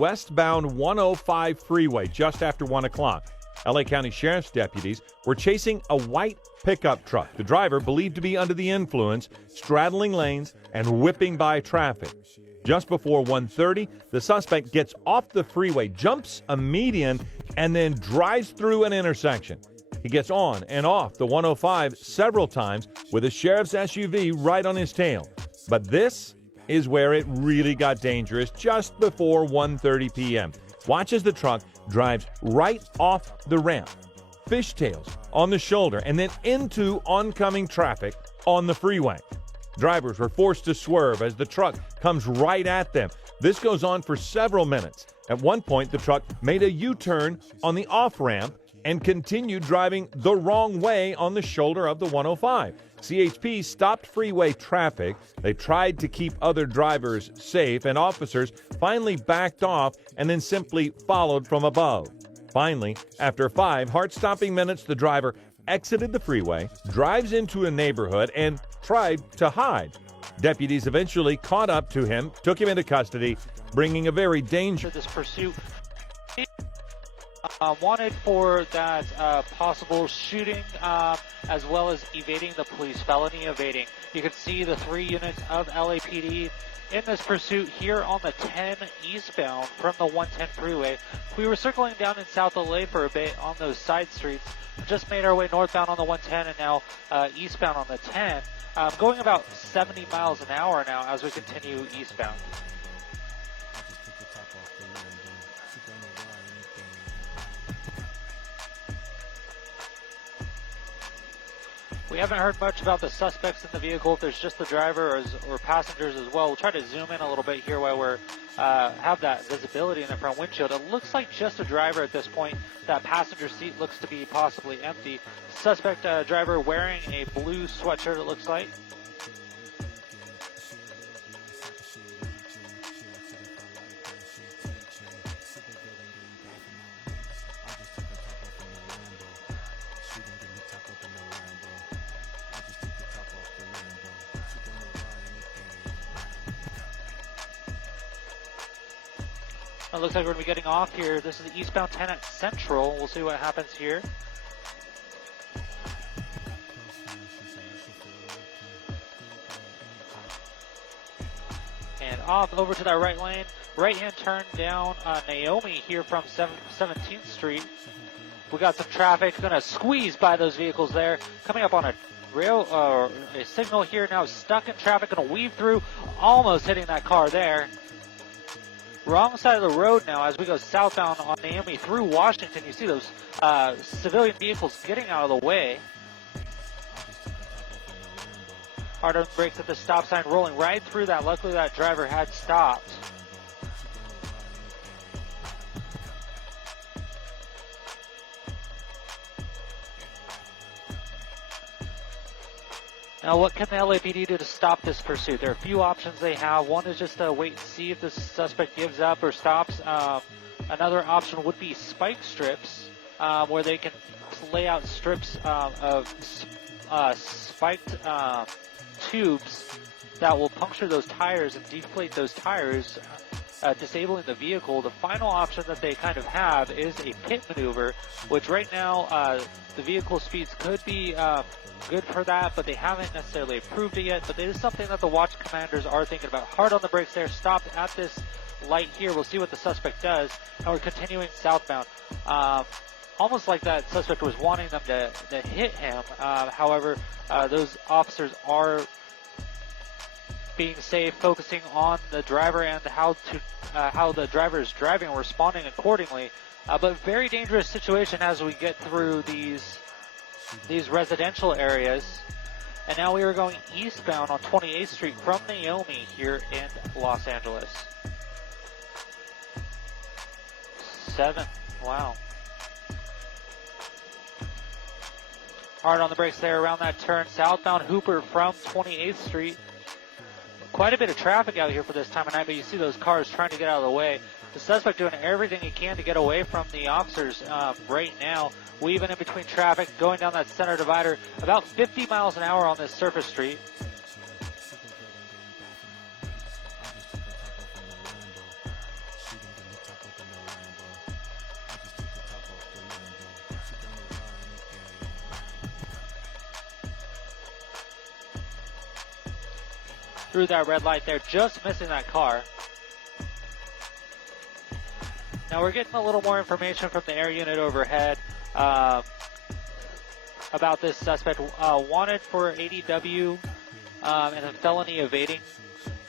westbound 105 freeway just after 1 o'clock. LA County Sheriff's deputies were chasing a white pickup truck. The driver, believed to be under the influence, straddling lanes and whipping by traffic. Just before 1:30, the suspect gets off the freeway, jumps a median, and then drives through an intersection. He gets on and off the 105 several times with a sheriff's SUV right on his tail. But this is where it really got dangerous just before 1:30 p.m. Watch as the truck drives right off the ramp, fishtails on the shoulder, and then into oncoming traffic on the freeway. Drivers were forced to swerve as the truck comes right at them. This goes on for several minutes. At one point, the truck made a U-turn on the off-ramp and continued driving the wrong way on the shoulder of the 105. CHP stopped freeway traffic. They tried to keep other drivers safe, and officers finally backed off and then simply followed from above. Finally, after 5 heart-stopping minutes, the driver exited the freeway, drives into a neighborhood, and tried to hide. Deputies eventually caught up to him, took him into custody, bringing a very dangerous... This pursuit wanted for that possible shooting as well as evading the police, felony evading. You can see the 3 units of LAPD in this pursuit here on the 10 eastbound from the 110 freeway. We were circling down in South LA for a bit on those side streets. Just made our way northbound on the 110 and now eastbound on the 10. Going about 70 miles an hour now as we continue eastbound. We haven't heard much about the suspects in the vehicle. If there's just the driver or passengers as well. We'll try to zoom in a little bit here while we're have that visibility in the front windshield. It looks like just a driver at this point. That passenger seat looks to be possibly empty. Suspect driver wearing a blue sweatshirt, it looks like. It looks like we're going to be getting off here. This is the eastbound 10 at Central. We'll see what happens here. And off over to that right lane. Right-hand turn down Naomi here from 17th Street. We got some traffic. Going to squeeze by those vehicles there. Coming up on a rail, a signal here now. Stuck in traffic. Going to weave through. Almost hitting that car there. Wrong side of the road now as we go southbound on Naomi through Washington. You see those civilian vehicles getting out of the way. Hard on the brakes at the stop sign, rolling right through that. Luckily that driver had stopped. Now, what can the LAPD do to stop this pursuit? There are a few options they have. One is just to wait and see if the suspect gives up or stops. Another option would be spike strips, where they can lay out strips of spiked tubes that will puncture those tires and deflate those tires, disabling the vehicle. The final option that they kind of have is a pit maneuver, which right now the vehicle speeds could be good for that, but they haven't necessarily approved it yet. But it is something that the watch commanders are thinking about. Hard on the brakes there, stopped at this light here. We'll see what the suspect does, and we're continuing southbound. Almost like that suspect was wanting them to hit him. However, those officers are being safe, focusing on the driver and how the driver is driving and responding accordingly. But very dangerous situation as we get through these residential areas. And now we are going eastbound on 28th Street from Naomi here in Los Angeles. 7. Wow. Hard on the brakes there around that turn. Southbound Hooper from 28th Street. Quite a bit of traffic out here for this time of night, but you see those cars trying to get out of the way. The suspect doing everything he can to get away from the officers right now. Weaving in between traffic, going down that center divider, about 50 miles an hour on this surface street. through that red light there, just missing that car. Now we're getting a little more information from the air unit overhead about this suspect. Wanted for ADW and a felony evading.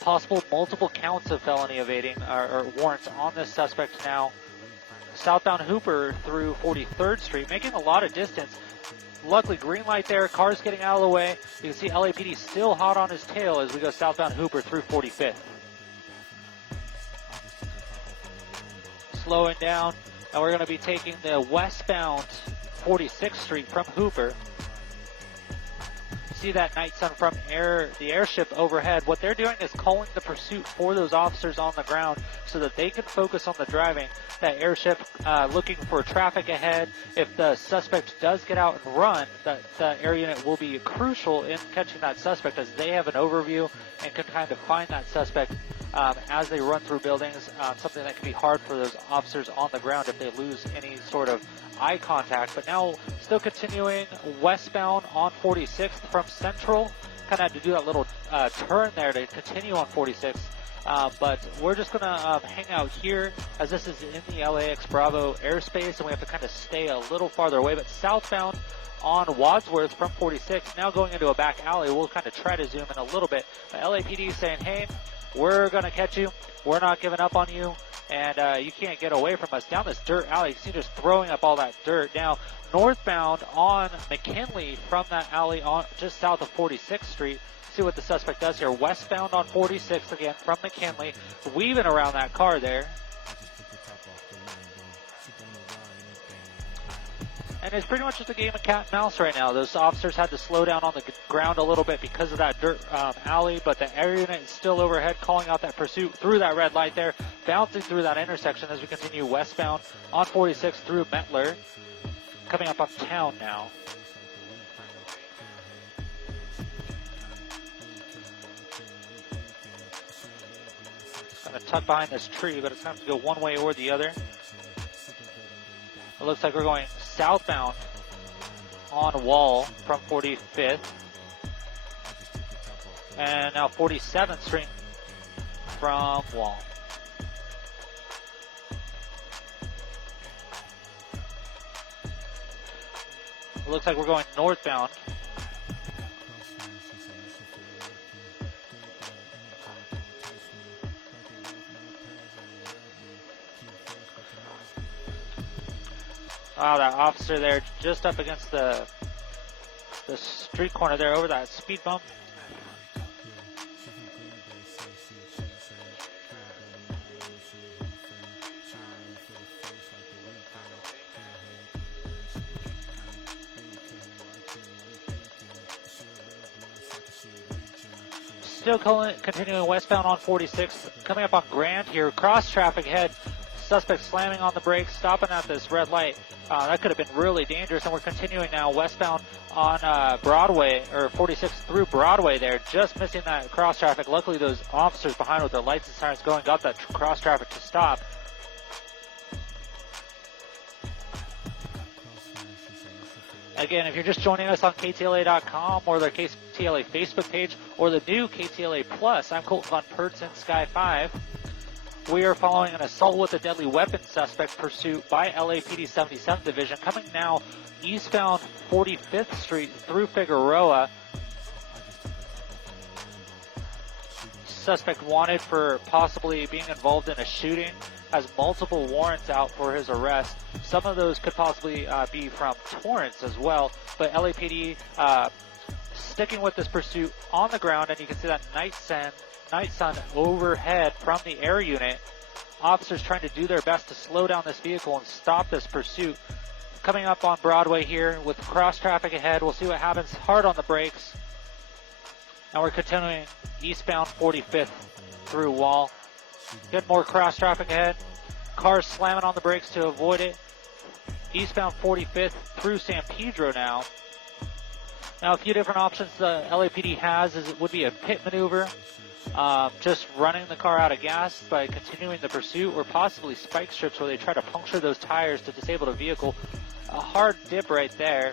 Possible multiple counts of felony evading or warrants on this suspect now. Southbound Hooper through 43rd Street, making a lot of distance. Luckily, green light there, cars getting out of the way. You can see LAPD still hot on his tail as we go southbound Hooper through 45th. Slowing down, and we're going to be taking the westbound 46th Street from Hooper. See that night sun from the airship overhead. What they're doing is calling the pursuit for those officers on the ground so that they can focus on the driving. That airship looking for traffic ahead. If the suspect does get out and run, the air unit will be crucial in catching that suspect as they have an overview and can kind of find that suspect as they run through buildings. Something that can be hard for those officers on the ground if they lose any sort of eye contact. But now still continuing westbound on 46th from Central. Kind of had to do that little turn there to continue on 46th. But we're just going to hang out here as this is in the LAX Bravo airspace and we have to kind of stay a little farther away. But southbound on Wadsworth from 46, now going into a back alley. We'll kind of try to zoom in a little bit. But LAPD is saying, hey, we're going to catch you. We're not giving up on you. And you can't get away from us down this dirt alley. You see just throwing up all that dirt. Now, northbound on McKinley from that alley on just south of 46th Street. See what the suspect does here. Westbound on 46th again from McKinley. Weaving around that car there. And it's pretty much just a game of cat and mouse right now. Those officers had to slow down on the ground a little bit because of that dirt alley, but the air unit is still overhead calling out that pursuit through that red light there, bouncing through that intersection as we continue westbound on 46 through Mettler, coming up uptown now. Kind of tucked behind this tree, but it's going to go one way or the other. It looks like we're going southbound on Wall from 45th. And now 47th Street from Wall. It looks like we're going northbound. Wow, that officer there just up against the street corner there over that speed bump. Still continuing westbound on 46, coming up on Grand here, cross traffic ahead. Suspect slamming on the brakes, stopping at this red light. That could have been really dangerous, and we're continuing now westbound on Broadway, or 46 through Broadway there, just missing that cross traffic. Luckily, those officers behind with their lights and sirens going got that cross traffic to stop. Again, if you're just joining us on KTLA.com or the KTLA Facebook page or the new KTLA Plus, I'm Colton Von Pertz in Sky 5. We are following an assault with a deadly weapon suspect pursuit by LAPD 77th Division, coming now eastbound 45th Street through Figueroa. Suspect wanted for possibly being involved in a shooting, has multiple warrants out for his arrest. Some of those could possibly be from Torrance as well, but LAPD sticking with this pursuit on the ground, and you can see that night sun overhead from the air unit. Officers trying to do their best to slow down this vehicle and stop this pursuit. Coming up on Broadway here with cross traffic ahead. We'll see what happens. Hard on the brakes. And we're continuing eastbound 45th through Wall. Get more cross traffic ahead. Cars slamming on the brakes to avoid it. Eastbound 45th through San Pedro now. Now, a few different options the LAPD has is it would be a pit maneuver, just running the car out of gas by continuing the pursuit, or possibly spike strips where they try to puncture those tires to disable the vehicle. A hard dip right there.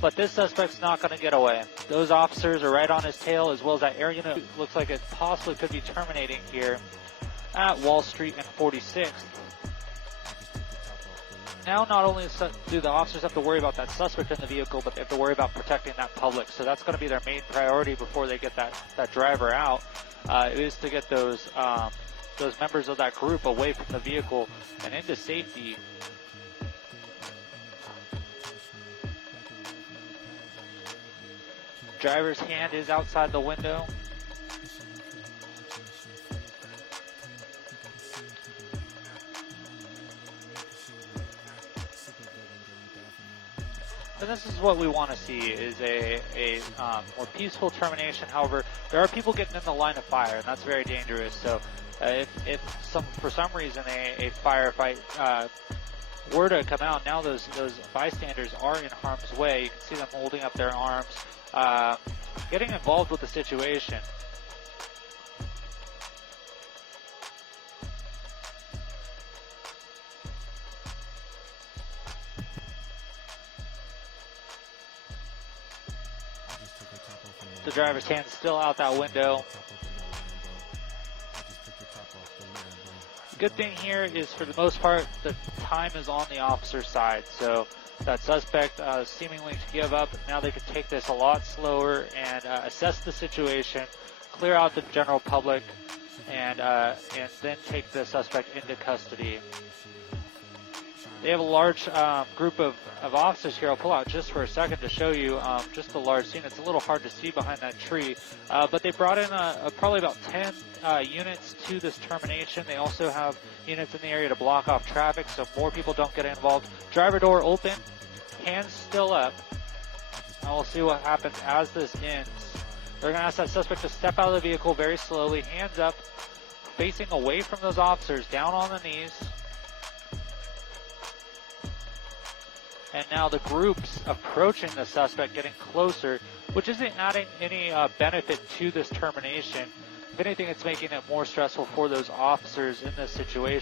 But this suspect's not going to get away. Those officers are right on his tail, as well as that air unit looks like it possibly could be terminating here at Wall Street and 46th. Now not only do the officers have to worry about that suspect in the vehicle, but they have to worry about protecting that public. So that's going to be their main priority before they get that driver out, is to get those members of that group away from the vehicle and into safety. Driver's hand is outside the window. And this is what we want to see, is a more peaceful termination. However, there are people getting in the line of fire, and that's very dangerous. So if for some reason a firefight were to come out, now those bystanders are in harm's way. You can see them holding up their arms, getting involved with the situation. The driver's hand still out that window. The good thing here is, for the most part, the time is on the officer's side. So that suspect seemingly to give up. Now they can take this a lot slower and assess the situation, clear out the general public, and then take the suspect into custody. They have a large group of officers here. I'll pull out just for a second to show you just the large scene. It's a little hard to see behind that tree, but they brought in probably about 10 units to this termination. They also have units in the area to block off traffic so more people don't get involved. Driver door open, hands still up. And we'll see what happens as this ends. They're going to ask that suspect to step out of the vehicle very slowly, hands up, facing away from those officers, down on the knees. And now the group's approaching the suspect, getting closer, which isn't adding any benefit to this termination. If anything, it's making it more stressful for those officers in this situation.